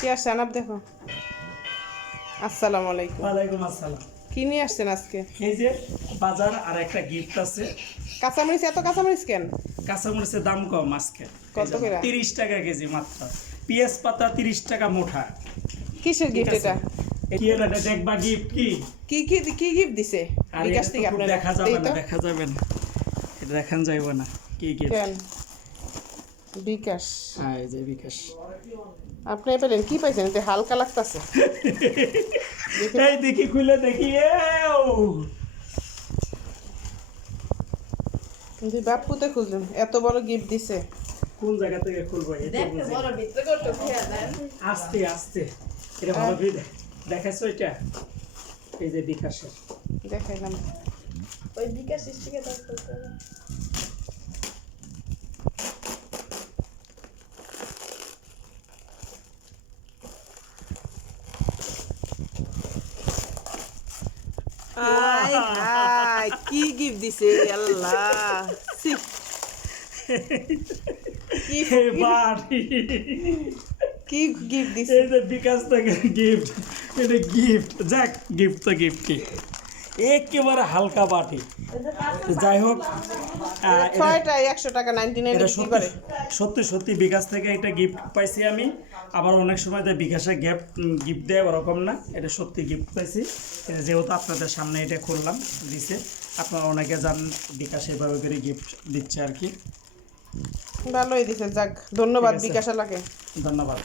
কি আসছেন আপ দেখো। আসসালামু আলাইকুম। ওয়ালাইকুম আসসালাম। কি নিয়ে আসছেন আজকে? এই যে বাজার আর একটা গিফট আছে। কাঁচামরিচ, এত কাঁচামরিচ কেন? কাঁচামরিচের দাম কম আজকে। কত করে? 30 টাকা কেজি মাত্র। পেঁয়াজ পাতা 30 টাকা মুঠা। কিসের গিফট এটা? কি হলো এটা দেখবা গিফট কি? কি কি কি গিফট দিছে আর বিকাশ এটা থেকে তো খুব আপনারা? দেখা যাবে না, দেখা যাবে না। এটা দেখান যাইবো না। কি গিফট? কেন? বিকাশ। হ্যাঁ এই যে বিকাশ। আপনি পেলেন কি পাইছেন? এটা হালকা লাগতাছে। এই দেখি খুলে দেখি। কিন্তু বাপুতে খুঁজলেন, এত বড় গিফট দিছে। কোন জায়গা থেকে খুলবো? দেখতে বড় ভিতরে করতে খেয়া দেন। আস্তে আস্তে। এটা ভালো করে দেখাছো এটা? এই যে বিকাশের। দেখাইলাম। ওই বিকাশ স্টিকে দাও করতে। আই হাই, কি গিফট দিছে আল্লাহ। সি কি কি গিফট দিছে? এই যে বিকাশ থেকে গিফট। এটা গিফট যাক, গিফট তো গিফট কি একেবারে হালকা বাটি। যাই হোক, ছয়টা 100 টাকা 99 এটা বিক্রি করে। সত্যি সত্যি বিকাশ থেকে এটা গিফট পাইছি আমি। আবার অনেক সময় তো বিকাশে গিফট দেয় ওরকম না, এটা সত্যি গিফট পাইছি। এটা যেহেতু আপনাদের সামনে এটা খুললাম দিছে, আপনারা অনেকে জানেন বিকাশ এভাবে করে গিফট দিচ্ছে আর কি। ভালোই দিছে, যাক ধন্যবাদ বিকাশ আলাকে। ধন্যবাদ।